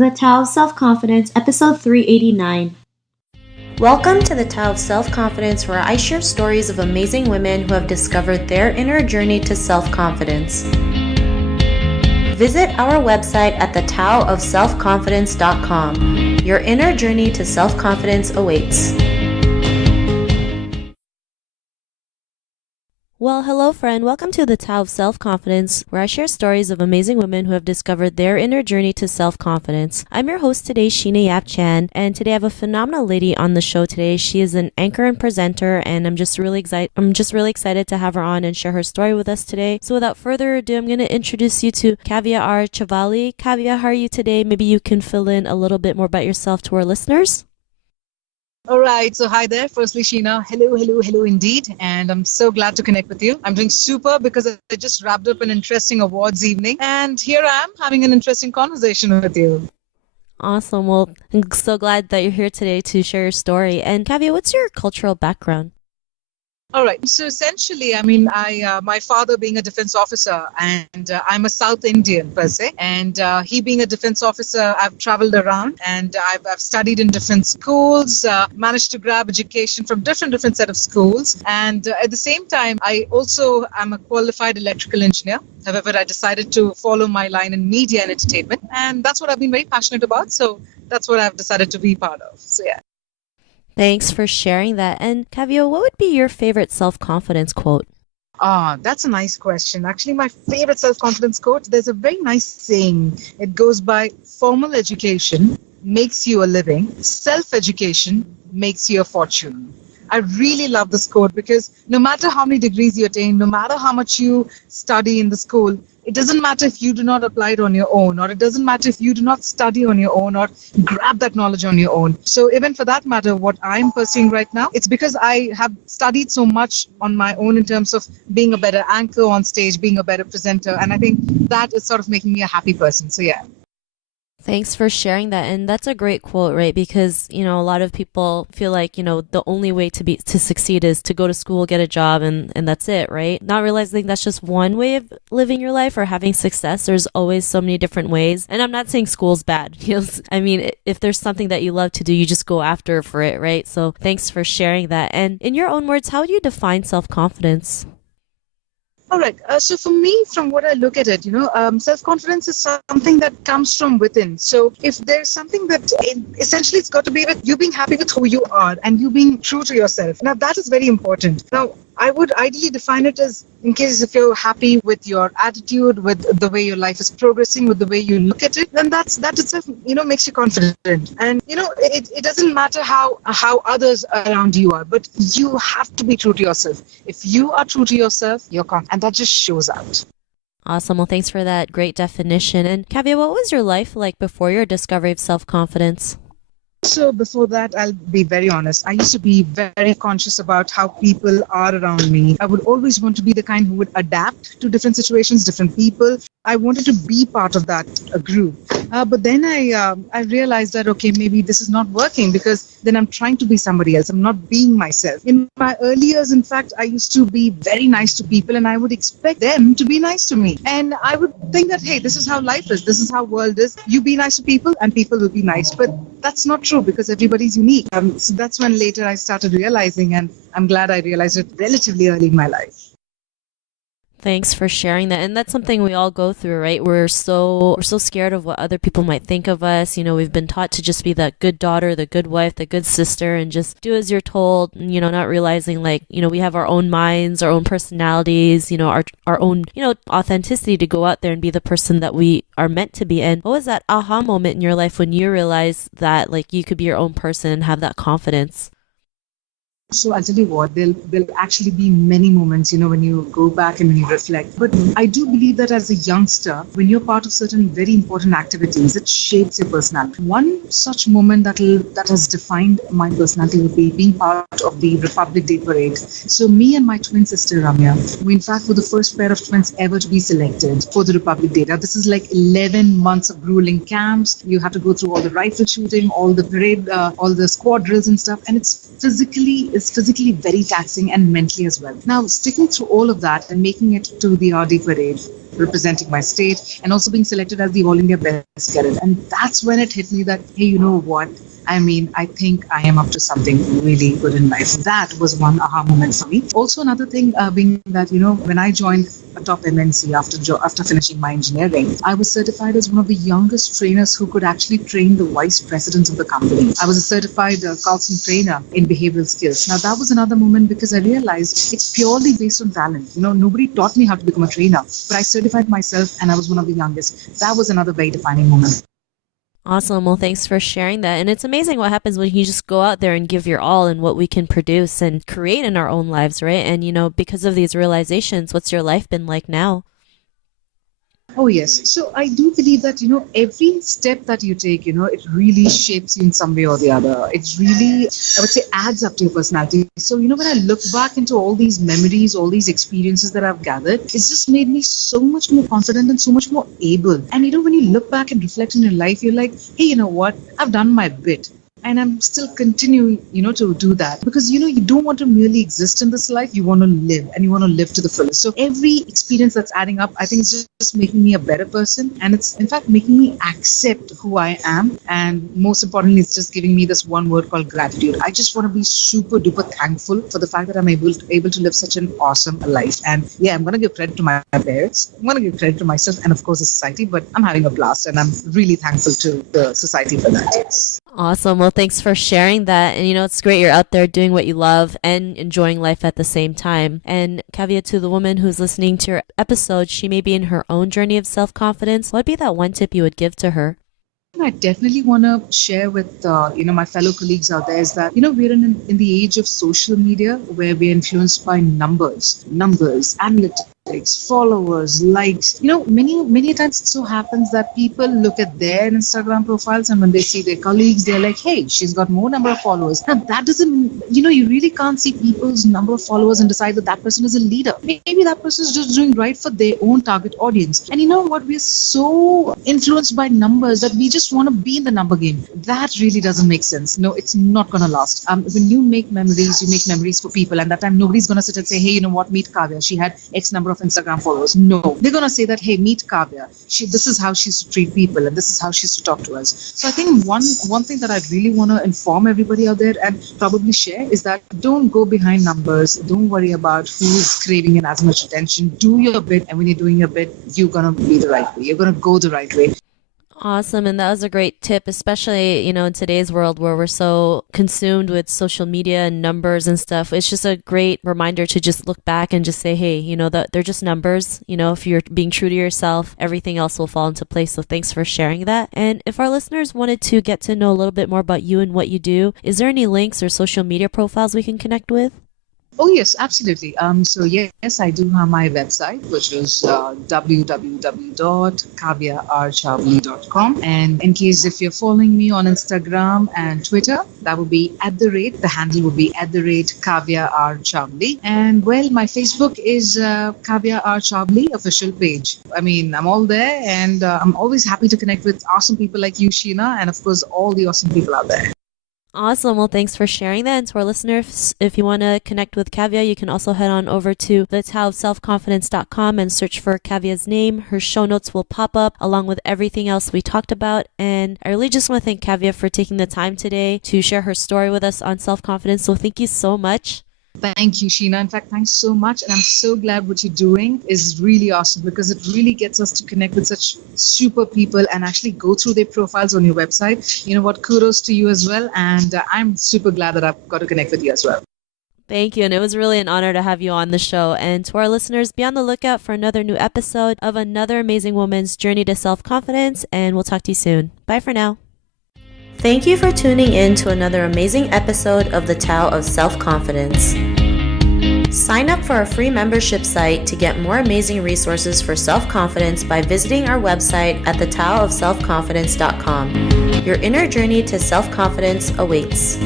The Tao of Self-Confidence, episode 389. Welcome to the Tao of Self-Confidence, where I share stories of amazing women who have discovered their inner journey to self-confidence. Visit our website at thetaoofselfconfidence.com. Your inner journey to self-confidence awaits. Well, hello friend. Welcome to the Tao of Self-Confidence, where I share stories of amazing women who have discovered their inner journey to self-confidence. I'm your host today, Sheena Yap Chan, and today I have a phenomenal lady on the show today. She is an anchor and presenter, and I'm just really excited to have her on and share her story with us today. So without further ado, I'm going to introduce you to Kavea R. Chavali. Kavea, how are you today? Maybe you can fill in a little bit more about yourself to our listeners. All right. So hi there. Firstly, Sheena, hello indeed. And I'm so glad to connect with you. I'm doing super because I just wrapped up an interesting awards evening. And here I am having an interesting conversation with you. Awesome. Well, I'm so glad that you're here today to share your story. And Kavia, what's your cultural background? All right. So essentially, my father being a defense officer, and I'm a South Indian per se. And he being a defense officer, I've traveled around and I've studied in different schools, managed to grab education from different set of schools. And at the same time, I also am a qualified electrical engineer. However, I decided to follow my line in media and entertainment. And that's what I've been very passionate about. So that's what I've decided to be part of. So yeah. Thanks for sharing that. And Kavio, what would be your favorite self-confidence quote? That's a nice question. Actually, my favorite self-confidence quote, there's a very nice saying. It goes by, formal education makes you a living, self-education makes you a fortune. I really love this quote because no matter how many degrees you attain, no matter how much you study in the school, it doesn't matter if you do not apply it on your own, or it doesn't matter if you do not study on your own or grab that knowledge on your own. So even for that matter, what I'm pursuing right now, it's because I have studied so much on my own in terms of being a better anchor on stage, being a better presenter. And I think that is sort of making me a happy person. So yeah. Thanks for sharing that. And that's a great quote, right? Because, a lot of people feel like, the only way to succeed is to go to school, get a job, and that's it, right? Not realizing that's just one way of living your life or having success. There's always so many different ways. And I'm not saying school's bad. I mean, if there's something that you love to do, you just go after for it, right? So thanks for sharing that. And in your own words, how would you define self-confidence? All right. So for me, from what I look at it, self-confidence is something that comes from within. So if there's something essentially it's got to be with you being happy with who you are and you being true to yourself. Now, that is very important. Now, I would ideally define it as, in case if you're happy with your attitude, with the way your life is progressing, with the way you look at it, then that itself, makes you confident. And, it doesn't matter how others around you are, but you have to be true to yourself. If you are true to yourself, you're confident. And that just shows out. Awesome. Well, thanks for that great definition. And Kavya, what was your life like before your discovery of self-confidence? So before that, I'll be very honest. I used to be very conscious about how people are around me. I would always want to be the kind who would adapt to different situations, different people. I wanted to be part of that group. But then I realized that, okay, maybe this is not working because then I'm trying to be somebody else. I'm not being myself. In my early years, in fact, I used to be very nice to people and I would expect them to be nice to me. And I would think that, hey, this is how life is. This is how world is. You be nice to people and people will be nice. But that's not true because everybody's unique. So that's when later I started realizing, and I'm glad I realized it relatively early in my life. Thanks for sharing that. And that's something we all go through, right? We're so scared of what other people might think of us. We've been taught to just be that good daughter, the good wife, the good sister, and just do as you're told, not realizing we have our own minds, our own personalities, our own, authenticity to go out there and be the person that we are meant to be. And what was that aha moment in your life when you realized that you could be your own person and have that confidence? So I'll tell you what, there'll actually be many moments, when you go back and when you reflect. But I do believe that as a youngster, when you're part of certain very important activities, it shapes your personality. One such moment that has defined my personality would be being part of the Republic Day parade. So me and my twin sister Ramya, we in fact were the first pair of twins ever to be selected for the Republic Day. Now this is 11 months of grueling camps. You have to go through all the rifle shooting, all the parade, all the squad drills and stuff. And it's physically very taxing and mentally as well. Now, sticking through all of that and making it to the RD parade, representing my state, and also being selected as the All India Best Cadet. And that's when it hit me that, hey, you know what? I mean, I think I am up to something really good in life. That was one aha moment for me. Also, another thing being that, when I joined a top MNC after finishing my engineering, I was certified as one of the youngest trainers who could actually train the vice presidents of the company. I was a certified Carlson trainer in behavioral skills. Now, that was another moment because I realized it's purely based on talent. Nobody taught me how to become a trainer, but I certified myself and I was one of the youngest. That was another very defining moment. Awesome. Well, thanks for sharing that. And it's amazing what happens when you just go out there and give your all and what we can produce and create in our own lives, right? And, because of these realizations, what's your life been like now? Oh, yes. So I do believe that, every step that you take, it really shapes you in some way or the other. It really, I would say, adds up to your personality. So, when I look back into all these memories, all these experiences that I've gathered, it's just made me so much more confident and so much more able. And, when you look back and reflect on your life, you're like, hey, you know what? I've done my bit. And I'm still continuing, to do that because, you don't want to merely exist in this life. You want to live and you want to live to the fullest. So every experience that's adding up, I think it's just making me a better person. And it's in fact making me accept who I am. And most importantly, it's just giving me this one word called gratitude. I just want to be super duper thankful for the fact that I'm able to live such an awesome life. And yeah, I'm going to give credit to my parents. I'm going to give credit to myself and of course the society, but I'm having a blast and I'm really thankful to the society for that. Awesome. Well, thanks for sharing that. And it's great you're out there doing what you love and enjoying life at the same time. And Kavea, to the woman who's listening to your episode, she may be in her own journey of self-confidence. What'd be that one tip you would give to her? I definitely want to share with my fellow colleagues out there is that we're in the age of social media where we're influenced by numbers, analytics, followers, likes. Many times it so happens that people look at their Instagram profiles and when they see their colleagues, they're like, hey, she's got more number of followers. Now that doesn't, you really can't see people's number of followers and decide that person is a leader. Maybe that person is just doing right for their own target audience. And you know what? We're so influenced by numbers that we just want to be in the number game. That really doesn't make sense. No, it's not going to last. When you make memories for people, and that time nobody's going to sit and say, hey, you know what, meet Kavea. She had X number of Instagram followers. No, they're going to say that, hey, meet Kavea. This is how she used to treat people and this is how she used to talk to us. So I think one thing that I really want to inform everybody out there and probably share is that don't go behind numbers. Don't worry about who's craving in as much attention. Do your bit, and when you're doing your bit, you're going to be the right way. You're going to go the right way. Awesome. And that was a great tip, especially, in today's world where we're so consumed with social media and numbers and stuff. It's just a great reminder to just look back and just say, hey, they're just numbers. If you're being true to yourself, everything else will fall into place. So thanks for sharing that. And if our listeners wanted to get to know a little bit more about you and what you do, is there any links or social media profiles we can connect with? Oh, yes, absolutely. So, yes, I do have my website, which is www.kavearchavali.com. And in case if you're following me on Instagram and Twitter, that would be the handle would be @Kavea R Chavali. And well, my Facebook is Kavea R Chavali official page. I mean, I'm all there and I'm always happy to connect with awesome people like you, Sheena, and of course, all the awesome people out there. Awesome. Well, thanks for sharing that. And to our listeners, if you want to connect with Kavea, you can also head on over to thetaoofselfconfidence.com and search for Kavea's name. Her show notes will pop up along with everything else we talked about. And I really just want to thank Kavea for taking the time today to share her story with us on self-confidence. So thank you so much. Thank you, Sheena. In fact, thanks so much. And I'm so glad what you're doing is really awesome because it really gets us to connect with such super people and actually go through their profiles on your website. You know what? Kudos to you as well. And I'm super glad that I've got to connect with you as well. Thank you. And it was really an honor to have you on the show. And to our listeners, be on the lookout for another new episode of another amazing woman's journey to self-confidence. And we'll talk to you soon. Bye for now. Thank you for tuning in to another amazing episode of the Tao of Self-Confidence. Sign up for our free membership site to get more amazing resources for self-confidence by visiting our website at thetaoofselfconfidence.com. Your inner journey to self-confidence awaits.